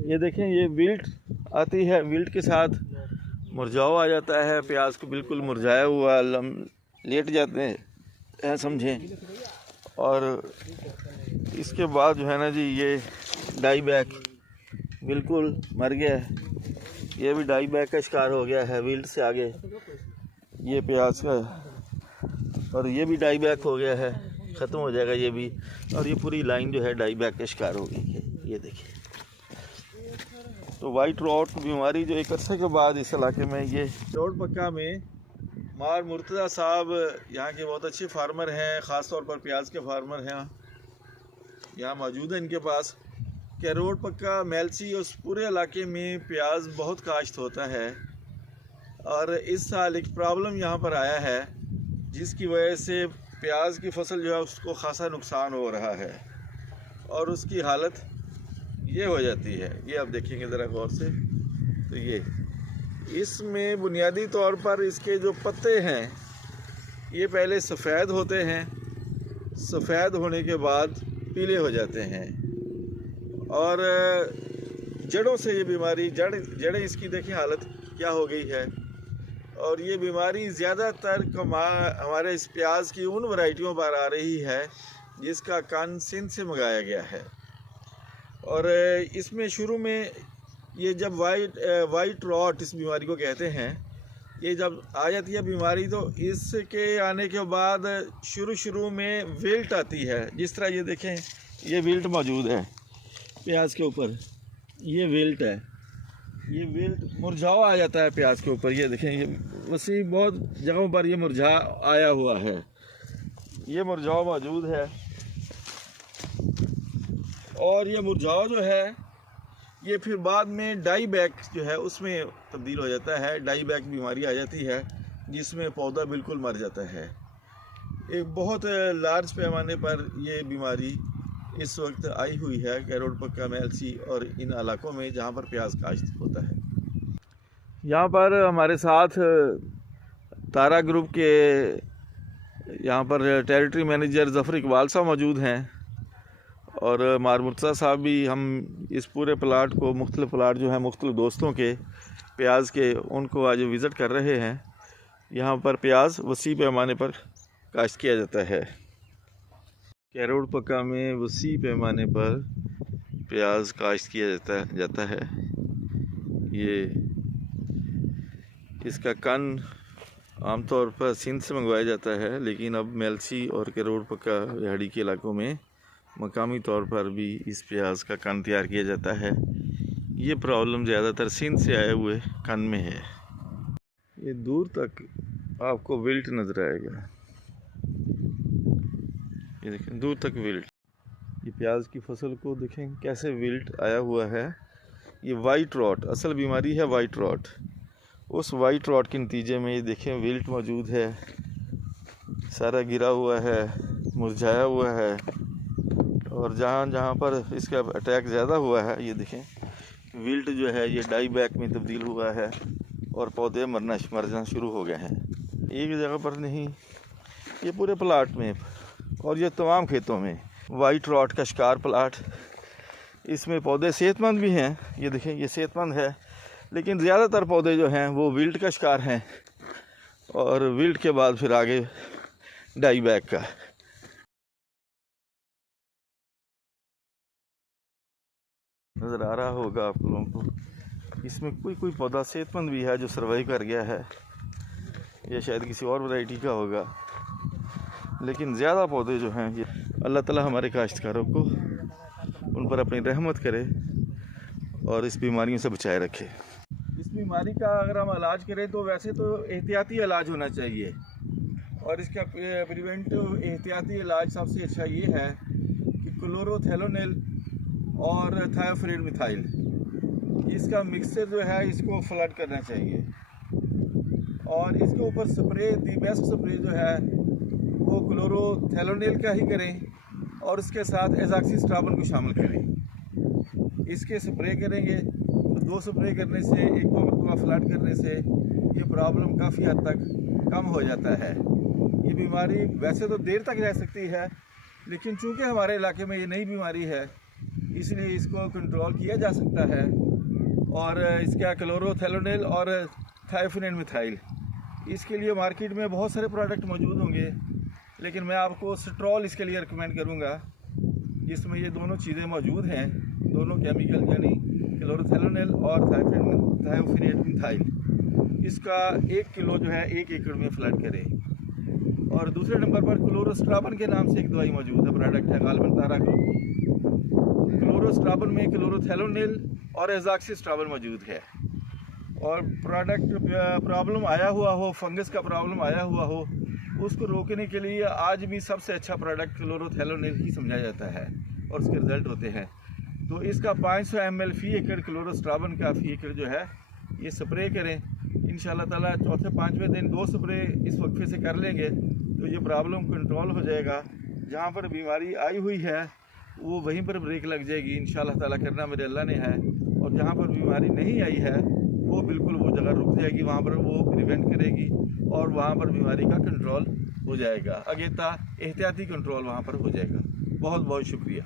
ये देखें, ये विल्ट आती है, विल्ट के साथ मुरझाव आ जाता है, प्याज को बिल्कुल मुरझाया हुआ लेट जाते हैं समझें। और इसके बाद जो है ना जी, ये डाई बैक बिल्कुल मर गया है, ये भी डाई बैक का शिकार हो गया है विल्ट से आगे, ये प्याज का, और ये भी डाई बैक हो गया है, ख़त्म हो जाएगा ये भी। और ये पूरी लाइन जो है डाई बैक का शिकार हो गई है, ये देखिए। तो वाइट रॉट बीमारी जो एक अरसे के बाद इस इलाके में, ये रोड पक्का में मार मुर्तज़ा साहब यहाँ के बहुत अच्छे फार्मर हैं, ख़ास तौर पर प्याज के फार्मर हैं, यहाँ मौजूद है इनके पास। कि रोड पक्का मेलसी उस पूरे इलाके में प्याज बहुत काश्त होता है, और इस साल एक प्रॉब्लम यहाँ पर आया है जिसकी वजह से प्याज की फसल जो है उसको खासा नुकसान हो रहा है, और उसकी हालत ये हो जाती है। ये आप देखेंगे ज़रा गौर से, तो ये इसमें बुनियादी तौर पर इसके जो पत्ते हैं ये पहले सफ़ेद होते हैं, सफ़ेद होने के बाद पीले हो जाते हैं, और जड़ों से ये बीमारी, जड़ें इसकी देखिए हालत क्या हो गई है। और ये बीमारी ज़्यादातर हमारे इस प्याज की उन वैरायटियों पर आ रही है जिसका कान सिंध से मंगाया गया है। और इसमें शुरू में ये जब वाइट रॉट इस बीमारी को कहते हैं, ये जब आ जाती है बीमारी तो इसके आने के बाद शुरू में विल्ट आती है। जिस तरह ये देखें, ये विल्ट मौजूद है प्याज के ऊपर, ये विल्ट है, ये विल्ट मुरझाव आ जाता है प्याज के ऊपर। ये देखें, ये वैसे बहुत जगहों पर ये मुरझा आया हुआ है, ये मुरझाव मौजूद है। और ये मुरझाव जो है ये फिर बाद में डाई बैक जो है उसमें तब्दील हो जाता है, डाई बैक बीमारी आ जाती है जिसमें पौधा बिल्कुल मर जाता है। एक बहुत लार्ज पैमाने पर ये बीमारी इस वक्त आई हुई है कैरोड पक्का मेलसी और इन इलाकों में जहाँ पर प्याज काश्त होता है। यहाँ पर हमारे साथ तारा ग्रुप के यहाँ पर टेरिटरी मैनेजर ज़फ़र इकबाल साहब मौजूद हैं, और मार मुर्तज़ा साहब भी। हम इस पूरे प्लाट को, मुख्तलिफ प्लाट जो हैं मुख्तलिफ दोस्तों के प्याज के, उनको आज विज़िट कर रहे हैं। यहाँ पर प्याज वसी पैमाने पर काश्त किया जाता है। कैरोड पक्का में वसी पैमाने पर प्याज काश्त किया जाता है। ये इसका कन आमतौर पर सिंध से मंगवाया जाता है, लेकिन अब मेलसी और कैरोड पक्का रिहाड़ी के इलाकों में मकामी तौर पर भी इस प्याज का कन तैयार किया जाता है। ये प्रॉब्लम ज़्यादातर सिंध से आए हुए कन में है। ये दूर तक आपको विल्ट नज़र आएगा, ये देखें दूर तक विल्ट। ये प्याज की फसल को देखें कैसे विल्ट आया हुआ है। ये वाइट रॉट, असल बीमारी है वाइट रॉट। उस वाइट रॉट के नतीजे में ये देखें विल्ट मौजूद है, सारा गिरा हुआ है, मुरझाया हुआ है। और जहाँ पर इसका अटैक ज़्यादा हुआ है, ये देखें विल्ट जो है ये डाई बैक में तब्दील हुआ है और पौधे मरना शुरू हो गए हैं। एक जगह पर नहीं, ये पूरे प्लाट में और ये तमाम खेतों में वाइट रॉट का शिकार प्लाट। इसमें पौधे सेहतमंद भी हैं, ये देखें ये सेहतमंद है, लेकिन ज़्यादातर पौधे जो हैं वो विल्ट का शिकार हैं, और विल्ट के बाद फिर आगे डाई बैक का। नज़र आ रहा होगा आप लोगों को, इसमें कोई पौधा सेहतमंद भी है जो सर्वाइव कर गया है, या शायद किसी और वैरायटी का होगा, लेकिन ज़्यादा पौधे जो हैं ये अल्लाह ताला हमारे काश्तकारों को उन पर अपनी रहमत करे और इस बीमारियों से बचाए रखे। इस बीमारी का अगर हम इलाज करें तो वैसे तो एहतियाती इलाज होना चाहिए, और इसका प्रिवेंटिव एहतियाती इलाज सबसे अच्छा ये है कि क्लोरोथेलोनिल और थायोफिरिड मिथाइल, इसका मिक्सचर जो है इसको फ्लड करना चाहिए, और इसके ऊपर स्प्रे, दी बेस्ट स्प्रे जो है वो क्लोरोथेलोनिल का ही करें, और उसके साथ एज़ॉक्सिस्ट्राबिन को शामिल करें। इसके स्प्रे करेंगे तो 2 स्प्रे करने से, 1-2 मरतबा फ्लड करने से ये प्रॉब्लम काफ़ी हद तक कम हो जाता है। ये बीमारी वैसे तो देर तक रह सकती है, लेकिन चूँकि हमारे इलाके में ये नई बीमारी है, इसलिए इसको कंट्रोल किया जा सकता है। और इसका क्लोरोथेलोनिल और थायोफिनेट मिथाइल, इसके लिए मार्केट में बहुत सारे प्रोडक्ट मौजूद होंगे, लेकिन मैं आपको स्ट्रॉल इसके लिए रिकमेंड करूँगा जिसमें ये दोनों चीज़ें मौजूद हैं, दोनों केमिकल यानी क्लोरोथेलोनिल और थायोफिनेट मिथाइल। इसका 1 किलो जो है 1 एकड़ में फ्लड करें। और दूसरे नंबर पर क्लोरोस्ट्राबन के नाम से एक दवाई मौजूद है, प्रोडक्ट है गालबन तारा ग्रुप की। क्लोरोस्ट्राबन में क्लोरोथेलोनिल और एज़ॉक्सिस्ट्राबन मौजूद है। और प्रोडक्ट प्रॉब्लम आया हुआ हो, फंगस का प्रॉब्लम आया हुआ हो, उसको रोकने के लिए आज भी सबसे अच्छा प्रोडक्ट क्लोरोथेलोनिल ही समझा जाता है और उसके रिज़ल्ट होते हैं। तो इसका 500 ml फी एकड़ क्लोरोस्ट्राबन का फी एकड़ जो है ये स्प्रे करें। इंशाल्लाह ताला चौथे 5वें दिन 2 स्प्रे इस वक्फे से कर लेंगे तो ये प्रॉब्लम कंट्रोल हो जाएगा। जहाँ पर बीमारी आई हुई है वो वहीं पर ब्रेक लग जाएगी इंशाल्लाह ताला, करना मेरे अल्लाह ने है। और जहाँ पर बीमारी नहीं आई है वो बिल्कुल वो जगह रुक जाएगी, वहाँ पर वो प्रिवेंट करेगी और वहाँ पर बीमारी का कंट्रोल हो जाएगा। अगेता एहतियाती कंट्रोल वहाँ पर हो जाएगा। बहुत बहुत शुक्रिया।